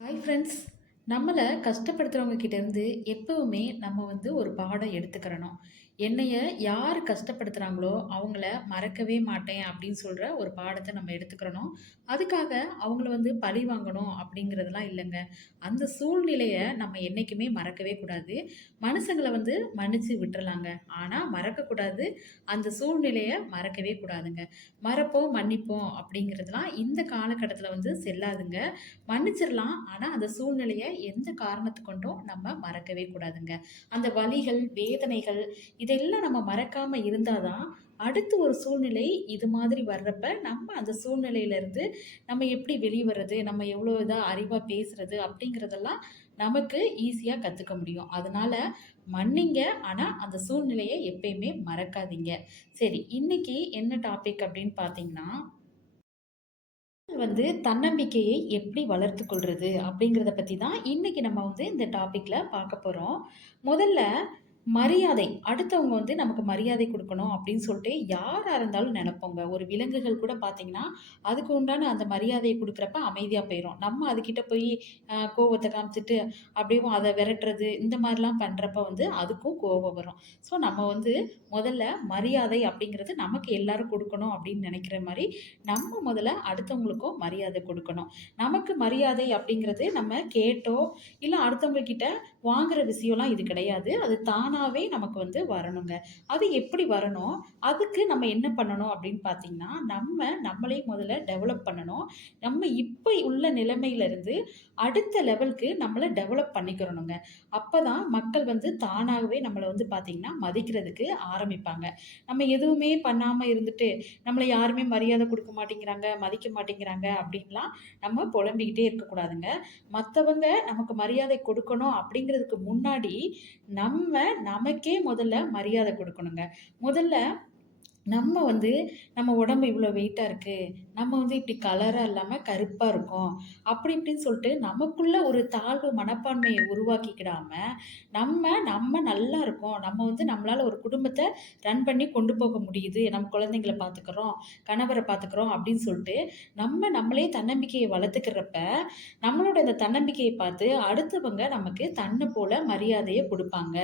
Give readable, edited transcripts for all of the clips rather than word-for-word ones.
Hi friends. நம்மள கஷ்டப்படுத்துறவங்க கிட்டேருந்து எப்பவுமே நம்ம வந்து ஒரு பாடம் எடுத்துக்கிறணும். என்னைய யார் கஷ்டப்படுத்துறாங்களோ, அவங்கள மறக்கவே மாட்டேன் அப்படின்னு சொல்ற ஒரு பாடத்த நம்ம எடுத்துக்கிறணும். அதுக்காக அவங்கள வந்து பழி வாங்கணும் அப்படிங்கிறதெல்லாம் இல்லங்க. அந்த சூழ்நிலைய நம்ம என்னைக்குமே மறக்கவே கூடாது. மனுஷங்கள வந்து மன்னிச்சு விட்டுறலாங்க. ஆனா மறக்கக்கூடாது. அந்த சூழ்நிலைய மறக்கவே கூடாதுங்க. மறப்போம், மன்னிப்போம் அப்படிங்கிறதெல்லாம் இந்த காலகட்டத்தில வந்து செல்லாதுங்க. மன்னிச்சிரலாம். ஆனா, அந்த சூழ்நிலைய எந்த காரணத்த கொண்டும் நம்ம மறக்கவே கூடாதுங்க. அந்த வலிகள், வேதனைகள் இதெல்லாம் நம்ம மறக்காம இருந்தா தான், அடுத்து ஒரு சூழ்நிலை இது மாதிரி வர்றப்ப, நம்ம அந்த சூழ்நிலையிலருந்து நம்ம எப்படி வெளிய வர்றது, நம்ம எவ்வளோ இதா அறிவா பேசுறது அப்படிங்கிறதெல்லாம் நமக்கு ஈஸியா கத்துக்க முடியும். அதனால மன்னிங்க. ஆனா, அந்த சூழ்நிலைய எப்பயுமே மறக்காதீங்க. சரி, இன்னைக்கு என்ன டாபிக் அப்படின்னு பார்த்தீங்கன்னா வந்து தன்னம்பிக்கையை எப்படி வளர்த்துக் கொள்றது அப்படிங்கிறத பத்தி தான் இன்னைக்கு நம்ம வந்து இந்த டாபிக்ல பார்க்க போறோம். முதல்ல மரியாதை. அடுத்தவங்க வந்து நமக்கு மரியாதை குடுக்கணும் அப்படின்னு சொல்லிட்டு யாரா இருந்தாலும் நெனைப்போங்க. ஒரு விலங்குகள் கூட பார்த்தீங்கன்னா, அதுக்கு உண்டான அந்த மரியாதைய குடுக்குறப்ப அமைதியா போயிரும். நம்ம அதுகிட்ட போய் கோவத்த காமிச்சுட்டு அப்படியும் அத விரட்டுறது, இந்த மாரிலாம் பண்றப்ப வந்து அதுக்கும் கோவம் வரும். ஸோ நம்ம வந்து முதல்ல மரியாதை அப்படிங்கிறது நமக்கு எல்லாரும் குடுக்கணும் அப்படின்னு நெனைக்கிற மாரி, நம்ம முதல்ல அடுத்தவங்களுக்கும் மரியாதை குடுக்கணும். நமக்கு மரியாதை அப்படிங்கிறது நம்ம கேட்டோ, இல்ல அடுத்தவங்க கிட்ட வாங்குற விஷயம்லாம் இது கிடையாது. அது தானாவே நமக்கு வந்து வரணுங்க. அது எப்படி வரணும்? அதுக்கு நம்ம என்ன பண்ணணும் அப்படின்னு பார்த்தீங்கன்னா, நம்மளே முதல்ல டெவலப் பண்ணணும். நம்ம இப்ப உள்ள நிலைமையிலிருந்து அடுத்த லெவலுக்கு நம்மள டெவலப் பண்ணிக்கிறணுங்க. அப்பதான் மக்கள் வந்து தானாகவே நம்மள வந்து பார்த்தீங்கன்னா, மதிக்கிறதுக்கு ஆரம்பிப்பாங்க. நம்ம எதுவுமே பண்ணாம இருந்துட்டு, நம்மள யாருமே மரியாதை குடுக்க மாட்டேங்கிறாங்க, மதிக்க மாட்டேங்கிறாங்க அப்படின்லாம் நம்ம புலம்பிக்கிட்டே இருக்கக்கூடாதுங்க. மத்தவங்க நமக்கு மரியாதை கொடுக்கணும் அப்படிங்கிறதுக்கு முன்னாடி, நம்ம நமக்கே முதல்ல மரியாதை குடுக்கணுங்க. முதல்ல நம்ம வந்து நம்ம உடம்பு இவ்வளோ வெயிட்டா இருக்கு. நம்ம வந்து இப்படி கலரா இல்லாம கருப்பா இருக்கோம். அப்படி இப்படின்னு சொல்லிட்டு நமக்குள்ள ஒரு தாழ்வு மனப்பான்மைய உருவாக்கிக்கிடாம, நம்ம நல்லா இருக்கோம். நம்ம வந்து நம்மளால ஒரு குடும்பத்த ரன் பண்ணி கொண்டு போக முடியுது. நம்ம குழந்தைங்கள பார்த்துக்கிறோம், கணவர பார்த்துக்கிறோம் அப்படின்னு சொல்லிட்டு, நம்மளே தன்னம்பிக்கைய வளர்த்துக்கிறப்ப, நம்மளோட இந்த தன்னம்பிக்கைய பார்த்து அடுத்தவங்க நமக்கு தன்ன போல மரியாதைய குடுப்பாங்க.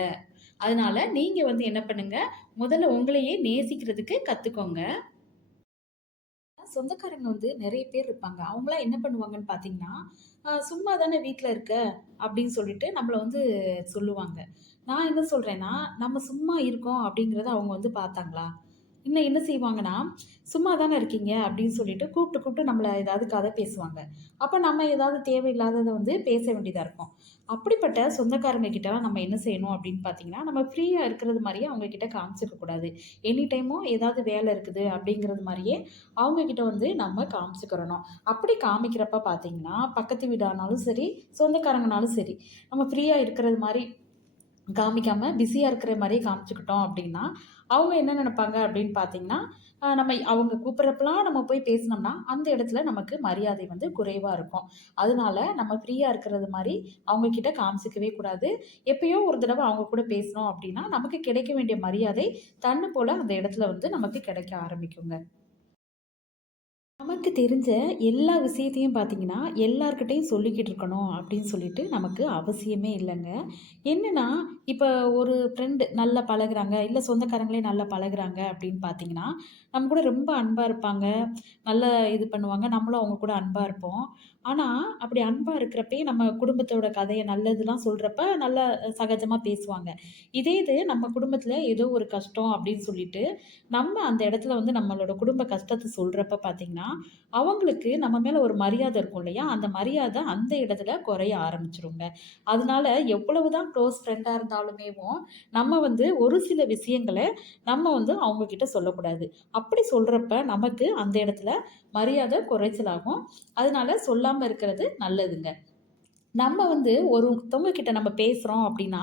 அதனால நீங்க வந்து என்ன பண்ணுங்க, முதல்ல உங்களையே நேசிக்கிறதுக்கு கத்துக்கோங்க. சொந்தக்காரங்க வந்து நெறைய பேர் இருப்பாங்க. அவங்கலாம் என்ன பண்ணுவாங்கன்னு பார்த்தீங்கன்னா, "சும்மா தானே வீட்ல இருக்க" அப்படின்னு சொல்லிட்டு நம்மள வந்து சொல்லுவாங்க. நான் என்ன சொல்றேன்னா, நம்ம சும்மா இருக்கோம் அப்படிங்கிறத அவங்க வந்து பார்த்தாங்களா? இன்னும் என்ன செய்வாங்கன்னா, "சும்மா தானே இருக்கீங்க" அப்படின்னு சொல்லிட்டு கூப்பிட்டு நம்மள ஏதாவது கதை பேசுவாங்க. அப்ப நம்ம ஏதாவது தேவையில்லாதத வந்து பேச வேண்டியதா இருக்கும். அப்படிப்பட்ட சொந்தக்காரங்க கிட்டலாம் நம்ம என்ன செய்யணும் அப்படின்னு பார்த்தீங்கன்னா, நம்ம ஃப்ரீயா இருக்கிறது மாரியே அவங்க கிட்ட காமிச்சுக்க கூடாது. எனி டைமும் ஏதாவது வேலை இருக்குது அப்படிங்கிறது மாரியே அவங்க கிட்ட வந்து நம்ம காமிச்சுக்கிறணும். அப்படி காமிக்கிறப்ப பார்த்தீங்கன்னா, பக்கத்து வீடானாலும் சரி, சொந்தக்காரங்கனாலும் சரி, நம்ம ஃப்ரீயா இருக்கிறது மாரி காமிக்காம பிஸியா இருக்கிற மாரியே காமிச்சுக்கிட்டோம் அப்படின்னா, அவங்க என்ன நெனைப்பாங்க அப்படின்னு பார்த்தீங்கன்னா, நம்ம அவங்க கூப்பிடுறப்பலாம் நம்ம போய் பேசினோம்னா, அந்த இடத்துல நமக்கு மரியாதை வந்து குறைவா இருக்கும். அதனால நம்ம ஃப்ரீயா இருக்கிறது மாரி அவங்க கிட்ட காமிச்சுக்கவே கூடாது. எப்பயோ ஒரு தடவ அவங்க கூட பேசினோம் அப்படின்னா, நமக்கு கிடைக்க வேண்டிய மரியாதை தன்ன போல அந்த இடத்துல வந்து நமக்கு கிடைக்க ஆரம்பிக்குங்க. நமக்கு தெரிஞ்ச எல்லா விஷயத்தையும் பார்த்தீங்கன்னா, எல்லார்கிட்டயும் சொல்லிக்கிட்டு இருக்கணும் அப்படின்னு சொல்லிட்டு நமக்கு அவசியமே இல்லங்க. என்னன்னா, இப்ப ஒரு ஃப்ரெண்ட் நல்லா பழகுறாங்க, இல்ல சொந்தக்காரங்களே நல்லா பழகுறாங்க அப்படின்னு பார்த்தீங்கன்னா, நம்ம கூட ரொம்ப அன்பா இருப்பாங்க. நல்லா இது பண்ணுவாங்க. நம்மளும் அவங்க கூட அன்பா இருப்போம். ஆனா, அப்படி அன்பா இருக்கிறப்பயே நம்ம குடும்பத்தோட கதைய நல்லதெல்லாம் சொல்றப்ப நல்லா சகஜமா பேசுவாங்க. இதே இது நம்ம குடும்பத்தில ஏதோ ஒரு கஷ்டம் அப்படின்னு சொல்லிட்டு, நம்ம அந்த இடத்துல வந்து நம்மளோட குடும்ப கஷ்டத்த சொல்றப்ப பார்த்தீங்கன்னா, அவங்களுக்கு நம்ம மேல ஒரு மரியாதை இருக்கும் இல்லையா? அந்த மரியாதை அந்த இடத்துல குறைய ஆரம்பிச்சுருங்க. அதனால எவ்வளவுதான் க்ளோஸ் ஃப்ரெண்டா இருந்தாலுமேவும், நம்ம வந்து ஒரு சில விஷயங்கள நம்ம வந்து அவங்க கிட்ட சொல்லக்கூடாது. அப்படி சொல்றப்ப நமக்கு அந்த இடத்துல மரியாதை குறைச்சலாகும். அதனால சொல்லாம இருக்கிறது நல்லதுங்க. நம்ம வந்து ஒருத்தவங்க கிட்ட நம்ம பேசுறோம் அப்படின்னா,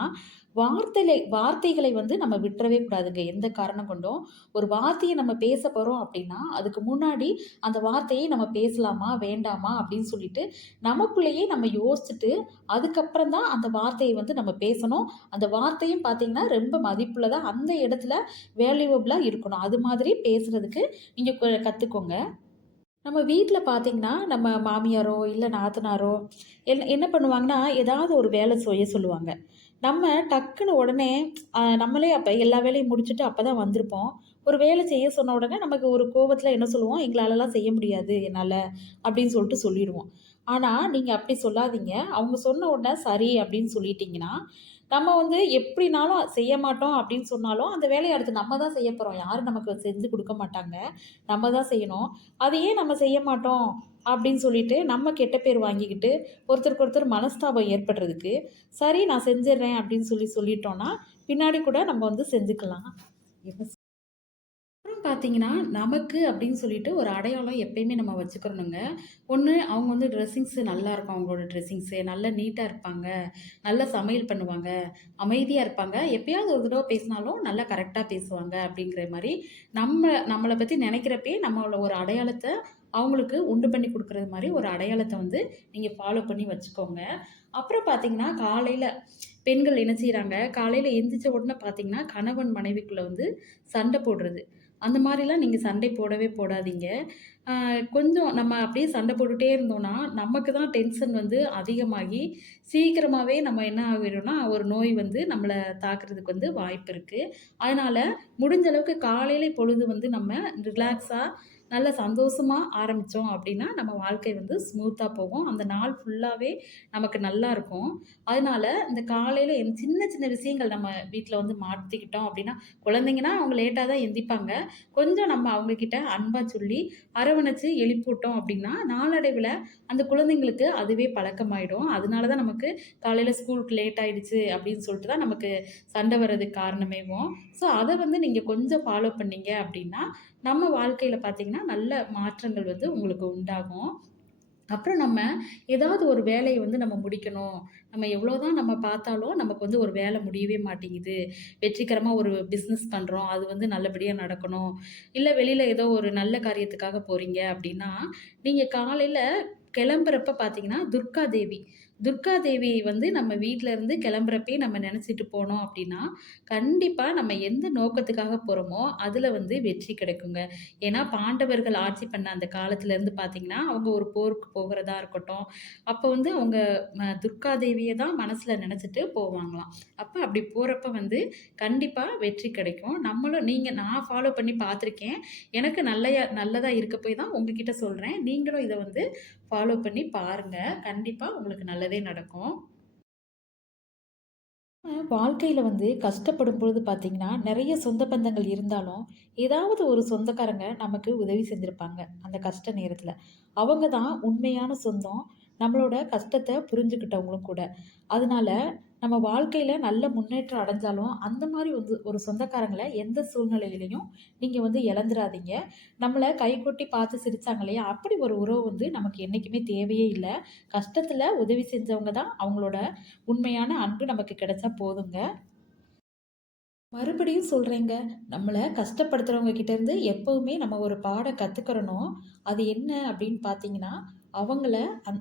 வார்த்தைகளை வந்து நம்ம விட்டுறவே கூடாதுங்க. எந்த காரணம் கொண்டும். ஒரு வார்த்தைய நம்ம பேச போறோம் அப்படின்னா, அதுக்கு முன்னாடி அந்த வார்த்தையை நம்ம பேசலாமா? வேண்டாமா? அப்படின்னு சொல்லிட்டு நமக்குள்ளேயே நம்ம யோசிச்சுட்டு, அதுக்கப்புறம் தான் அந்த வார்த்தைய வந்து நம்ம பேசணும். அந்த வார்த்தையும் பார்த்தீங்கன்னா, ரொம்ப மதிப்புள்ளதா அந்த இடத்துல வேல்யூவபிளா இருக்கணும். அது மாதிரி பேசுறதுக்கு நீங்க கத்துக்கோங்க. நம்ம வீட்ல பார்த்தீங்கன்னா, நம்ம மாமியாரோ, இல்ல நாத்தனாரோ என்ன பண்ணுவாங்கன்னா, ஏதாவது ஒரு வேலை செய்ய சொல்லுவாங்க. நம்ம டக்குனு உடனே நம்மளே அப்ப எல்லா வேலையும் முடிச்சுட்டு அப்பதான் வந்திருப்போம். ஒரு வேலை செய்ய சொன்ன உடனே நமக்கு ஒரு கோவத்துல என்ன சொல்லுவோம், "எங்களாலலாம் செய்ய முடியாது என்னால" அப்படின்னு சொல்லிட்டு சொல்லிருவோம். ஆனா, நீங்க அப்படி சொல்லாதீங்க. அவங்க சொன்ன உடனே சரி அப்படின்னு சொல்லிட்டீங்கன்னா, நம்ம வந்து எப்படினாலும் செய்ய மாட்டோம் அப்படின்னு சொன்னாலும், அந்த வேலைய அடுத்து நம்ம தான் செய்ய போறோம். யாரும் நமக்கு செஞ்சு குடுக்க மாட்டாங்க. நம்ம தான் செய்யணும். அது ஏன் நம்ம செய்ய மாட்டோம் அப்படின்னு சொல்லிட்டு, நம்ம கெட்ட பேர் வாங்கிக்கிட்டு, ஒருத்தருக்கு ஒருத்தர் மனஸ்தாபம் ஏற்படுறதுக்கு, சரி நான் செஞ்சுர்றேன் அப்படின்னு சொல்லிட்டோம்னா, பின்னாடி கூட நம்ம வந்து செஞ்சுக்கலாம். அப்புறம் பார்த்தீங்கன்னா, நமக்கு அப்படின்னு சொல்லிட்டு ஒரு அடையாளம் எப்பயுமே நம்ம வச்சுக்கிறணுங்க. ஒண்ணு அவங்க வந்து ட்ரெஸ்ஸிங்ஸ் நல்லாருக்கும் அவங்களோட ட்ரெஸ்ஸிங்ஸு. நல்லா நீட்டா இருப்பாங்க. நல்லா சமையல் பண்ணுவாங்க. அமைதியா இருப்பாங்க. எப்பயாவது ஒரு தடவ பேசினாலும் நல்லா கரெக்ட்டா பேசுவாங்க அப்படிங்கிற மாரி, நம்மள பத்தி நெனைக்கிறப்பயே நம்மள ஒரு அடையாளத்த அவங்களுக்கு உண்டு பண்ணி குடுக்குறது மாரி ஒரு அடையாளத்த வந்து நீங்க ஃபாலோ பண்ணி வச்சுக்கோங்க. அப்புறம் பார்த்தீங்கன்னா, காலையில பெண்கள் என்ன செய்றாங்க, காலையில எந்திரிச்ச உடனே பார்த்தீங்கன்னா, கணவன் மனைவிக்குள்ள வந்து சண்டை போடுறது. அந்த மாரிலாம் நீங்க சண்டை போடவே போடாதீங்க. அ கொஞ்சம் நம்ம அப்படியே சண்டை போட்டுட்டே இருந்தோம்னா, நமக்கு தான் டென்ஷன் வந்து அதிகமாகி, சீக்கிரமாவே நம்ம என்ன ஆகிடும்னா, ஒரு நோய் வந்து நம்மள தாக்குறதுக்கு வந்து வாய்ப்பு இருக்கு. அதனால முடிஞ்ச அளவுக்கு காலையில பொழுது வந்து நம்ம ரிலாக்ஸா, நல்ல சந்தோஷமா ஆரம்பிச்சோம் அப்படின்னா, நம்ம வாழ்க்கை வந்து ஸ்மூத்தா போகும். அந்த நாள் ஃபுல்லாவே நமக்கு நல்லாருக்கும். அதனால இந்த காலையில சின்ன சின்ன விஷயங்கள் நம்ம வீட்ல வந்து மாத்திக்கிட்டோம் அப்படின்னா, குழந்தைங்கன்னா அவங்க லேட்டா தான் எந்திப்பாங்க. கொஞ்சம் நம்ம அவங்க கிட்ட அன்பா சொல்லி, அரவணைச்சு எழுப்பிவிட்டோம் அப்படின்னா, நாளடைவில அந்த குழந்தைங்களுக்கு அதுவே பழக்கமாயிடும். அதனால தான் நமக்கு காலையில ஸ்கூலுக்கு லேட் ஆயிடுச்சு அப்படின்னு சொல்லிட்டு தான் நமக்கு சண்டை வர்றதுக்கு காரணமேவும். ஸோ அத வந்து நீங்க கொஞ்சம் ஃபாலோ பண்ணீங்க அப்படின்னா, நம்ம வாழ்க்கையில பார்த்தீங்கன்னா, நல்ல மாற்றங்கள் வந்து உங்களுக்கு உண்டாகும். அப்புறம் நம்ம ஏதாவது ஒரு வேலைய வந்து நம்ம முடிக்கணும். நம்ம எவ்வளோதான் நம்ம பார்த்தாலும், நமக்கு வந்து ஒரு வேலை முடியவே மாட்டேங்குது. வெற்றிகரமா ஒரு பிசினஸ் பண்றோம். அது வந்து நல்லபடியா நடக்கணும். இல்ல வெளியில ஏதோ ஒரு நல்ல காரியத்துக்காக போறீங்க அப்டின்னா, நீங்க காலையில கிளம்புறப்ப பார்த்தீங்கன்னா, துர்கா தேவி துர்கா தேவி வந்து நம்ம வீட்ல இருந்து கிளம்புறப்பயே நம்ம நெனச்சிட்டு போனோம் அப்டின்னா, கண்டிப்பா நம்ம எந்த நோக்கத்துக்காக போறோமோ, அதுல வந்து வெற்றி கிடைக்குங்க. ஏன்னா, பாண்டவர்கள் ஆட்சி பண்ண அந்த காலத்துலருந்து பார்த்தீங்கன்னா, அவங்க ஒரு போருக்கு போகிறதா இருக்கட்டும், அப்போ வந்து அவங்க துர்கா தேவிய தான் மனசுல நெனச்சுட்டு போவாங்களாம். அப்ப அப்படி போறப்ப வந்து கண்டிப்பா வெற்றி கிடைக்கும். நான் ஃபாலோ பண்ணி பார்த்துருக்கேன். எனக்கு நல்லதா இருக்க போய் தான் உங்ககிட்ட சொல்றேன். நீங்களும் இத வந்து ஃபாலோ பண்ணி பாருங்க. கண்டிப்பா உங்களுக்கு நல்லதே நடக்கும். வாழ்க்கையில வந்து கஷ்டப்படும் பொழுது பார்த்தீங்கன்னா, நெறைய சொந்த பந்தங்கள் இருந்தாலும், ஏதாவது ஒரு சொந்தக்காரங்க நமக்கு உதவி செஞ்சிருப்பாங்க, அந்த கஷ்ட நேரத்தில. அவங்க தான் உண்மையான சொந்தம். நம்மளோட கஷ்டத்த புரிஞ்சுக்கிட்டவங்களும் கூட. அதனால நம்ம வாழ்க்கையில நல்ல முன்னேற்றம் அடைஞ்சாலும், அந்த மாரி வந்து ஒரு சொந்தக்காரங்கள எந்த சூழ்நிலையிலயும் நீங்க வந்து இழந்துராதீங்க. நம்மள கைகொட்டி பார்த்து சிரிச்சாங்க இல்லையா? அப்படி ஒரு உறவு வந்து நமக்கு என்னைக்குமே தேவையே இல்ல. கஷ்டத்தில உதவி செஞ்சவங்க தான் அவங்களோட உண்மையான அன்பு நமக்கு கிடைச்சா போதுங்க. மறுபடியும் சொல்றேங்க. நம்மள கஷ்டப்படுத்துறவங்க கிட்டேருந்து எப்பவுமே நம்ம ஒரு பாடம் கத்துக்கிறணும். அது என்ன அப்படின்னு பார்த்தீங்கன்னா, அவங்கள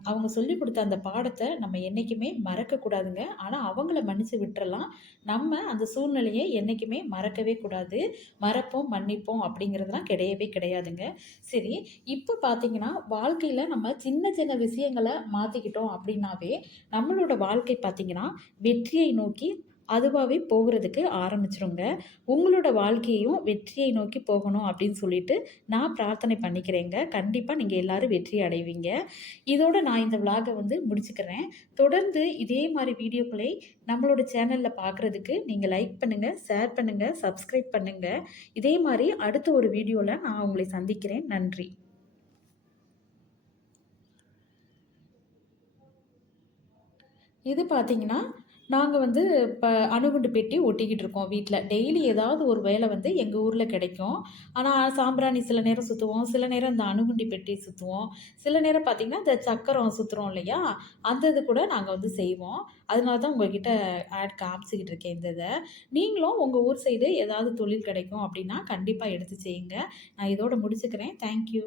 அவங்க சொல்லிக் குடுத்த அந்த பாடத்த நம்ம என்னைக்குமே மறக்கக்கூடாதுங்க. ஆனா, அவங்கள மன்னிச்சு விட்டுறலாம். நம்ம அந்த சூழ்நிலைய என்னைக்குமே மறக்கவே கூடாது. மறப்போம், மன்னிப்போம் அப்படிங்கிறதுலாம் கிடையவே கிடையாதுங்க. சரி, இப்ப பார்த்தீங்கன்னா, வாழ்க்கையில நம்ம சின்ன சின்ன விஷயங்கள மாத்திக்கிட்டோம் அப்படின்னாவே, நம்மளோட வாழ்க்கை பார்த்தீங்கன்னா, வெற்றியை நோக்கி அதுவாவே போகுறதுக்கு ஆரம்பிச்சுருங்க. உங்களோட வாழ்க்கையும் வெற்றியை நோக்கி போகணும் அப்படின்னு சொல்லிட்டு நான் பிரார்த்தனை பண்ணிக்கிறேங்க. கண்டிப்பா நீங்க எல்லாரும் வெற்றி அடைவீங்க. இதோட நான் இந்த விளாக வந்து முடிச்சுக்கிறேன். தொடர்ந்து இதே மாரி வீடியோக்களை நம்மளோட சேனல்ல பார்க்குறதுக்கு நீங்க லைக் பண்ணுங்க, ஷேர் பண்ணுங்க, சப்ஸ்கிரைப் பண்ணுங்க. இதே மாரி அடுத்த ஒரு வீடியோல நான் உங்களை சந்திக்கிறேன். நன்றி. இது பார்த்தீங்கன்னா, நாங்க வந்து இப்ப அணுகுண்டு பெட்டி ஒட்டிக்கிட்டு இருக்கோம் வீட்ல. டெய்லி ஏதாவது ஒரு வேலை வந்து எங்க ஊர்ல கிடைக்கும். ஆனா, சாம்பிராணி சில நேரம் சுத்துவோம். சில நேரம் இந்த அணுகுண்டி பெட்டி சுத்துவோம். சில நேரம் பார்த்தீங்கன்னா, இந்த சக்கரம் சுத்துறோம் இல்லையா? அந்த இது கூட நாங்க வந்து செய்வோம். அதனால தான் உங்ககிட்ட காமிச்சுக்கிட்டு இருக்கேன் இந்த இத. நீங்களும் உங்க ஊர் சைடு ஏதாவது தொழில் கிடைக்கும் அப்டின்னா, கண்டிப்பா எடுத்து செய்யுங்க. நான் இதோட முடிச்சுக்கிறேன். Thank you.